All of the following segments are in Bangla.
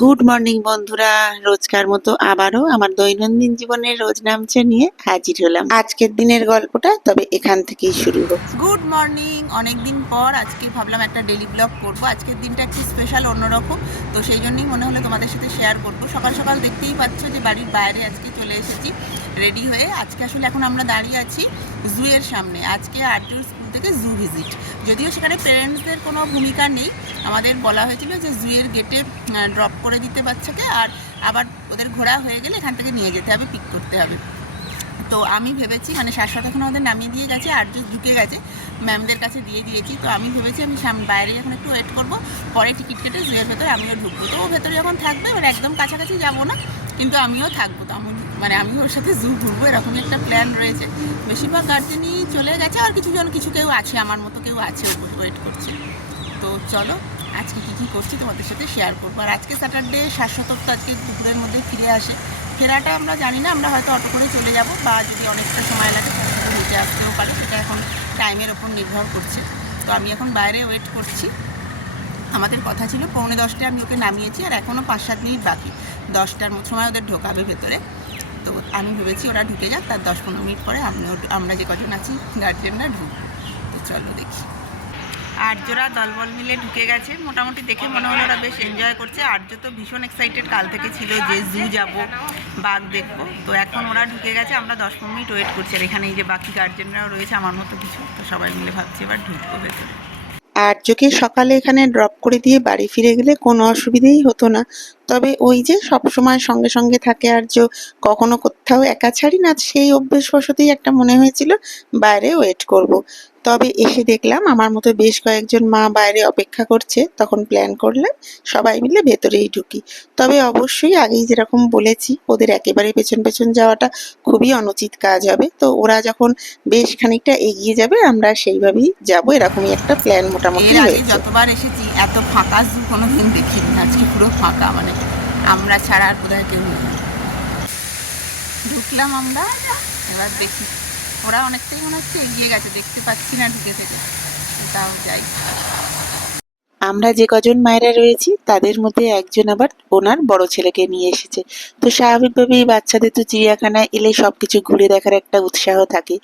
গুড মর্নিং বন্ধুরা। রোজকার মতো আবারও আমার দৈনন্দিন জীবনের রোজ নামছে নিয়ে হাজির হলাম। আজকের দিনের গল্পটা তবে এখান থেকেই শুরু হোক। Good morning. অনেক দিন পর আজকে ভাবলাম একটা ডেলি ব্লগ করব। আজকের দিনটা একটু স্পেশাল, অন্যরকম, তো সেই জন্যই মনে হলো তোমাদের সাথে শেয়ার করব। সকাল সকাল দেখতেই পাচ্ছ যে বাড়ির বাইরে আজকে চলে এসেছি রেডি হয়ে। আজকে আসলে এখন আমরা দাঁড়িয়ে আছি জুয়ের সামনে। আজকে আর্যর স্কুল থেকে জু ভিজিট, যদিও সেখানে পেরেন্টসদের কোনো ভূমিকা নেই। আমাদের বলা হয়েছিল যে জুয়ের গেটে ড্রপ করে দিতে বাচ্চাকে, আর আবার ওদের ঘোরা হয়ে গেলে এখান থেকে নিয়ে যেতে হবে, পিক করতে হবে। তো আমি ভেবেছি, মানে শাশ্বত এখন আমাদের নামিয়ে দিয়ে গেছে, আর যে ঢুকে গেছে, ম্যামদের কাছে দিয়ে দিয়েছি। তো আমি ভেবেছি আমি বাইরে এখন একটু ওয়েট করব, পরে টিকিট কেটে জুয়ের ভেতরে আমিও ঢুকবো। তো ও ভেতরে যখন থাকবে, এবার একদম কাছাকাছি যাবো না, কিন্তু আমিও থাকবো। তো আমিও ওর সাথে জু ঘুরবো, এরকমই একটা প্ল্যান রয়েছে। বেশিরভাগ গার্জেনই চলে গেছে, আর কিছু কেউ আছে, আমার মতো কেউ আছে, ওয়েট করছে। তো চলো আজকে কী করছি তোমাদের সাথে শেয়ার করবো। আর আজকে স্যাটারডে, শাশ্বত তো আজকে দুপুরের মধ্যে ফিরে আসে। ফেরাটা আমরা জানি না, আমরা হয়তো অটো করে চলে যাব, বা যদি অনেকটা সময় লাগে তাহলে হেঁটে আসতেও পারে, সেটা এখন টাইমের ওপর নির্ভর করছে। তো আমি এখন বাইরে ওয়েট করছি। আমাদের কথা ছিল 9:45 আমি ওকে নামিয়েছি, আর এখনও 5-7 মিনিট বাকি, 10টার সময় ওদের ঢোকাবে ভেতরে। তো আমি ভেবেছি ওরা ঢুকে যাক, তার 10-15 মিনিট পরে আমরা যে কজন আছি গার্জেনরা ঢুকবো। তো চলো দেখি। আর্যরা দলবল মিলে ঢুকে গেছে। মোটামুটি দেখে মনে হলো ওরা বেশ এনজয় করছে। আর্য তো ভীষণ এক্সাইটেড, কাল থেকে ছিল যে জু যাব, বাঘ দেখবো। তো এখন ওরা ঢুকে গেছে, আমরা 10-15 মিনিট ওয়েট করছি। আর এখানে এই যে বাকি গার্জেনরাও রয়েছে আমার মতো কিছু, তো সবাই মিলে ভাবছি এবার ঢুকবো ভেতরে। আর্যকে সকালে এখানে ড্রপ করে দিয়ে বাড়ি ফিরে গেলে কোনো অসুবিধেই হতো না। তবে ওই যে সবসময় সঙ্গে সঙ্গে থাকে আর্য, কখনো কোথাও একা ছাড়ি না, সেই অভ্যেসবশতই একটা মনে হয়েছিল বাইরে ওয়েট করব। তবে এসে দেখলাম আমার মতো বেশ কয়েকজন মা বাইরে অপেক্ষা করছে। তখন প্ল্যান করলাম সবাই মিলে ভেতরেই ঢুকি। তবে অবশ্যই আগেই যেরকম বলেছি, ওদের একেবারে পেছন পেছন যাওয়াটা খুবই অনুচিত কাজ হবে। তো ওরা যখন বেশ খানিকটা এগিয়ে যাবে, আমরা সেইভাবেই যাব, এরকমই একটা প্ল্যান মোটামুটি এর আগে হয়েছে। যতবার এসেছি এত ফাঁকা জু কোনোদিন দেখিনি, আজকে পুরো ফাঁকা, মানে আমরা ছাড়া আর কোথায় কেউ নেই। ঢুকলাম আমরা, এবার দেখি। ওরা অনেকটাই মনে হচ্ছে এগিয়ে গেছে, দেখতে পাচ্ছি না ঢুকে থেকে, তাও যাই। আমরা যে কজন মায়েরা রয়েছি তাদের মধ্যে একজন আবার ওনার বড় ছেলেকে নিয়ে এসেছে। তো স্বাভাবিকভাবেই বাচ্চাদের তো চিড়িয়াখানায় এলে সবকিছু ঘুরে দেখার একটা উৎসাহ থাকে।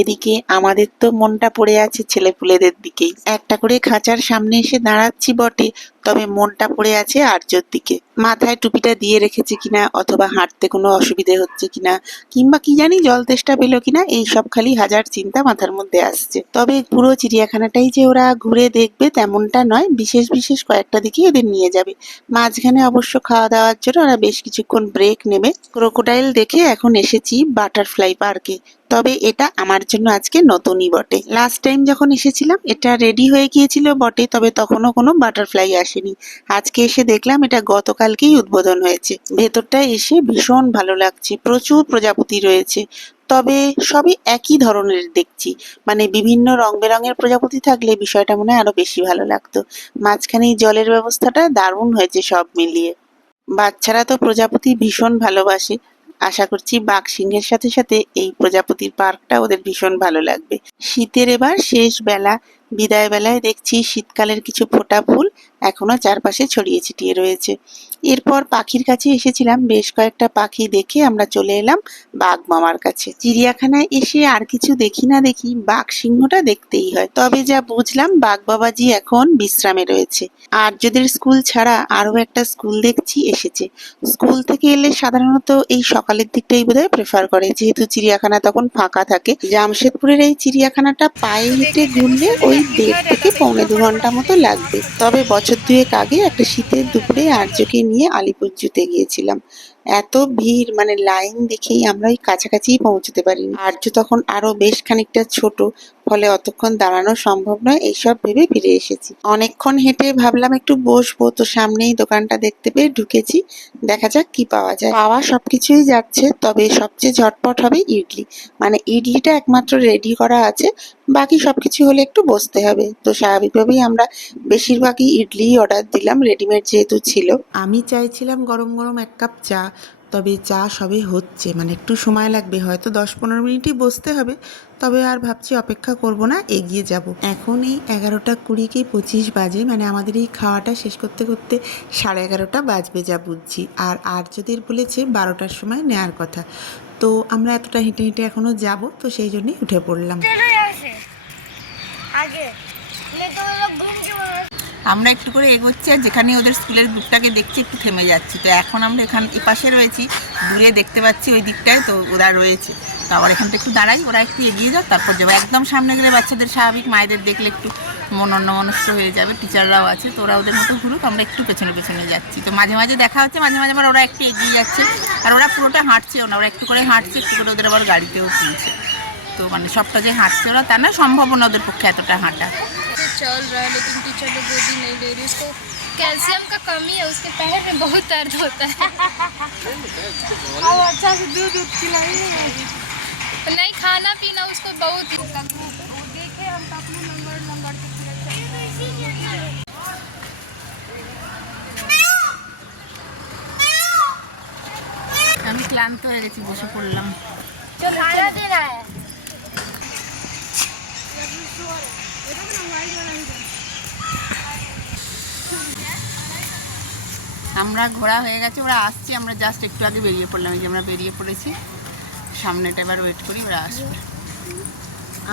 এদিকে আমাদের তো মনটা পড়ে আছে ছেলেপুলেদের দিকেই। একটা করে খাঁচার সামনে এসে দাঁড়াচ্ছি বটে, তবে মনটা পড়ে আছে আর্যর দিকে। মাথায় টুপিটা দিয়ে রেখেছে কিনা, অথবা হাঁটতে কোনো অসুবিধে হচ্ছে কিনা, কিংবা কি জানি জল তেষ্টা পেলো কিনা, এইসব খালি হাজার চিন্তা মাথার মধ্যে আসছে। তবে পুরো চিড়িয়াখানাটাই যে ওরা ঘুরে দেখবে তেমনটা নয়, বিশেষ বিশেষ কয়েকটা দিকেই ওদের নিয়ে যাবে। মাঝখানে অবশ্য খাওয়া দাওয়ার জন্য ওরা বেশ কিছুক্ষণ ব্রেক নেবে। ক্রোকোডাইল দেখে এখন এসেছি বাটারফ্লাই পার্কে। তবে এটা আমার জন্য আজকে নতুনই বটে। লাস্ট টাইম যখন এসেছিলাম এটা রেডি হয়ে গিয়েছিল বটে, তবে তখনও কোনো বাটারফ্লাই আসেনি। আজকে এসে দেখলাম এটা গতকালকেই উদ্বোধন হয়েছে। ভেতরটায় এসে ভীষণ ভালো লাগছে, প্রচুর প্রজাপতি রয়েছে। তবে সবই একই ধরনের দেখছি, মানে বিভিন্ন রং বেরঙের প্রজাপতি থাকলে বিষয়টা মনে হয় আরো বেশি ভালো লাগতো। মাঝখানে এই জলের ব্যবস্থাটা দারুণ হয়েছে সব মিলিয়ে। বাচ্চারা তো প্রজাপতি ভীষণ ভালোবাসে। আশা করছি বাঘ সিংহের সাথে সাথে এই প্রজাপতির পার্কটা ওদের ভীষণ ভালো লাগবে। শীতের এবার শেষ বেলা, বিদায় বেলায় দেখছি শীতকালের কিছু ফোটা ফুল এখনো চারপাশে ছড়িয়ে ছিটিয়ে রয়েছে। এরপর পাখির কাছে এসেছিলাম, বেশ কয়েকটা পাখি দেখে আমরা চলে এলাম বাঘ মামার কাছে। চিড়িয়াখানায় এসে আর কিছু দেখি না দেখি বাঘ সিংহটা দেখতেই হয়। তবে যা বুঝলাম বাঘ বাবাজি এখন বিশ্রামে রয়েছে। আর্যদের স্কুল ছাড়া আরো একটা স্কুল দেখছি এসেছে। স্কুল থেকে এলে সাধারণত এই সকালের দিকটাই বোধহয় প্রেফার করে, যেহেতু চিড়িয়াখানা তখন ফাঁকা থাকে। জামশেদপুরের এই চিড়িয়াখানাটা পায়ে হেঁটে ঘুরলে ওই 1.5 থেকে 2.25 ঘন্টা মতো লাগবে। তবে বছর দুয়েক আগে একটা শীতের দুপুরে আর্যকে নিয়ে আলিপুর জুতে গিয়েছিলাম। এত ভিড়, মানে লাইন দেখেই আমরা ওই কাছাকাছিই পৌঁছতে পারিনি। আর্য তখন আরো বেশ খানিকটা ছোট, ফলে অতক্ষণ দাঁড়ানো সম্ভব নয়, এইসব ভেবে ফিরে এসেছি। অনেকক্ষণ হেঁটে ভাবলাম একটু বসবো, তো সামনেই দোকানটা দেখতে পেয়ে ঢুকেছি। দেখা যাক কি পাওয়া যায়। পাওয়া সবকিছুই যাচ্ছে, তবে সবচেয়ে ঝটপট হবে ইডলি। মানে ইডলিটা একমাত্র রেডি করা আছে, বাকি সবকিছু হলে একটু বসতে হবে। তো স্বাভাবিকভাবেই আমরা বেশিরভাগই ইডলিই অর্ডার দিলাম, রেডিমেড যেহেতু ছিল। আমি চাইছিলাম গরম গরম 1 কাপ চা। তবে চা সবে হচ্ছে, মানে একটু সময় লাগবে, হয়তো 10-15 মিনিটই বসতে হবে। তবে আর ভাবছি অপেক্ষা করব না, এগিয়ে যাব। এখন এই 11:20 কি 25 বাজে, মানে আমাদের এই খাওয়াটা শেষ করতে করতে 11:30 বাজবে যা বুঝছি। আর আর্যদের বলেছে 12টার সময় নেওয়ার কথা। তো আমরা এতটা হেঁটে হেঁটে এখনও যাব, তো সেই জন্যই উঠে পড়লাম। আমরা একটু করে এগোচ্ছি, আর যেখানে ওদের স্কুলের গ্রুপটাকে দেখছি একটু থেমে যাচ্ছি। তো এখন আমরা এখান এপাশে রয়েছি, দূরে দেখতে পাচ্ছি ওই দিকটায় তো ওরা রয়েছে। তো আবার এখানটা একটু দাঁড়াই, ওরা একটু এগিয়ে যাক, তারপর যাবো। একদম সামনে গেলে বাচ্চাদের স্বাভাবিক মায়েদের দেখলে একটু অন্যমনস্ক হয়ে যাবে। টিচাররাও আছে, তো ওরা ওদের মতো ঘুরুক, আমরা একটু পেছনে পেছনে যাচ্ছি। তো মাঝে মাঝে দেখা হচ্ছে, মাঝে মাঝে আবার ওরা একটু এগিয়ে যাচ্ছে। আর ওরা পুরোটা হাঁটছেও না, ওরা একটু করে হাঁটছে, একটু করে ওদের আবার গাড়িতেও তুলছে। তো মানে সবটা যে হাঁটছে ওরা তা না, সম্ভব না ওদের পক্ষে এতটা হাঁটা। चल रहा है लेकिन टीचर लोग गोदी नहीं ले रही, उसको कैल्शियम का कमी है, उसके पैर में बहुत दर्द होता है। और अच्छा से दूध खिलाइए, नहीं खाना पीना उसको बहुत देखे हम तो अपने नंबर আমি ক্লান্ত হয়ে গেছি, বসে পড়লাম। जो खाना देना है। আমরা ঘোরা হয়ে গেছে, ওরা আসছে, আমরা জাস্ট একটু আগে বেরিয়ে পড়লাম। এই যে আমরা বেরিয়ে পড়েছি, সামনেটা এবার ওয়েট করি, ওরা আসবে।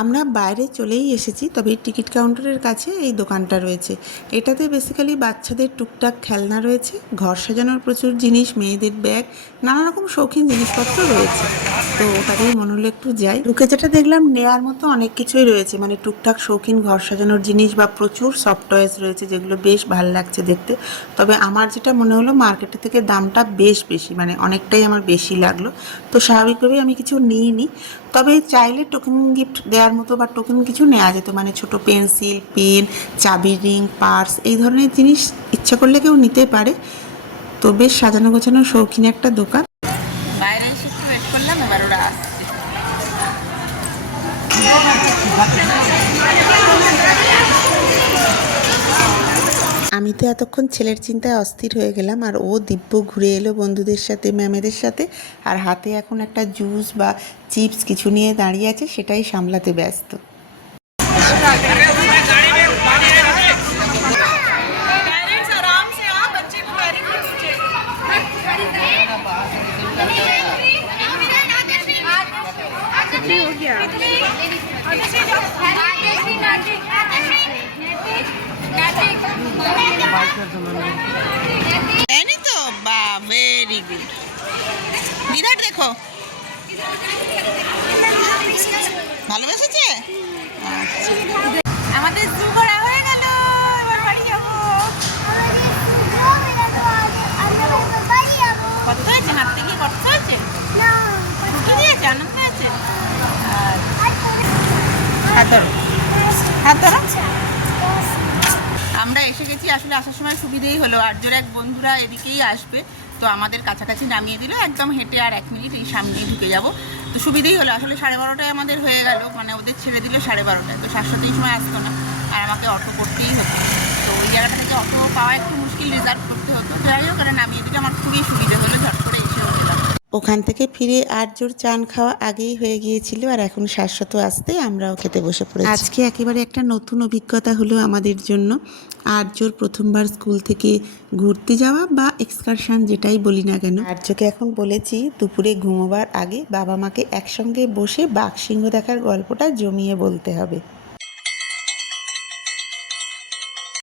আমরা বাইরে চলেই এসেছি, তবে টিকিট কাউন্টারের কাছে এই দোকানটা রয়েছে। এটাতে বেসিক্যালি বাচ্চাদের টুকটাক খেলনা রয়েছে, ঘর সাজানোর প্রচুর জিনিস, মেয়েদের ব্যাগ, নানা রকম শৌখিন জিনিসপত্র রয়েছে। তো ওটাতেই মনে হলো একটু যাই। ঢুকে যেটা দেখলাম নেয়ার মতো অনেক কিছুই রয়েছে, মানে টুকটাক শৌখিন ঘর সাজানোর জিনিস বা প্রচুর সফট টয়েস রয়েছে, যেগুলো বেশ ভালো লাগছে দেখতে। তবে আমার যেটা মনে হলো মার্কেটে থেকে দামটা বেশ বেশি, মানে অনেকটাই আমার বেশি লাগলো। তো স্বাভাবিকভাবেই আমি কিছু নিইনি। তবে চাইলে টোকেন গিফট দেওয়ার মতো বা টোকেন কিছু নেওয়া যেত, মানে ছোট পেন্সিল, পেন, চাবি রিং, পার্স, এই ধরনের জিনিস ইচ্ছা করলে কেউ নিতে পারে। তো বেশ সাজানো গোছানো শৌখিন একটা দোকান। বাইরে এসে একটু ওয়েট করলাম, এবার ওরা আসছে। আমি তো এতক্ষণ ছেলের চিন্তায় অস্থির হয়ে গেলাম, আর ও দিব্য ঘুরে এলো বন্ধুদের সাথে, ম্যামেদের সাথে, আর হাতে এখন একটা জুস বা চিপস কিছু নিয়ে দাঁড়িয়ে আছে, সেটাই সামলাতে ব্যস্ত। তাই তো, বা ভেরি গুড। দিদার দেখো, ভালোবেসেছে। আমাদের জু ঘোরা হয়ে গেল, এবার বাড়ি যাবো। কত হয়েছে হাঁটতে গিয়ে, কত হয়েছে? ছুটি দিয়েছে, আনন্দ হয়েছে। হাত ধরো, হাত ধরো। আমরা এসে গেছি, আসলে আসার সময় সুবিধেই হলো, আর্যর এক বন্ধুরা এদিকেই আসবে, তো আমাদের কাছাকাছি নামিয়ে দিল, একদম হেঁটে আর 1 মিনিট এই সামনেই ঢুকে যাব। তো সুবিধেই হলো, আসলে 12:30টায় আমাদের হয়ে গেল, মানে ওদের ছেড়ে দিল 12:30টায়, তো 7:30 সময় আসতো না, আর আমাকে অটো করতেই হতো। তো ওই জায়গাটা থেকে অটো পাওয়া একটু মুশকিল, রিজার্ভ করতে হতো। যাই হোক, ওরা নামিয়ে দিলে আমার খুবই সুবিধা হলো, ঝট করে এসে উঠলাম। ওখান থেকে ফিরে আর্যর চান খাওয়া আগেই হয়ে গিয়েছিল, আর এখন শাশ্বত আসতে আমরাও খেতে বসে পড়েছি। আজকে একেবারে একটা নতুন অভিজ্ঞতা হলো আমাদের জন্য। আর্যর প্রথমবার স্কুল থেকে ঘুরতে যাওয়া বা এক্সকারশন যেটাই বলি না কেন। আর্যকে এখন বলেছি দুপুরে ঘুমোবার আগে বাবা মাকে একসঙ্গে বসে বাঘ সিংহ দেখার গল্পটা জমিয়ে বলতে হবে।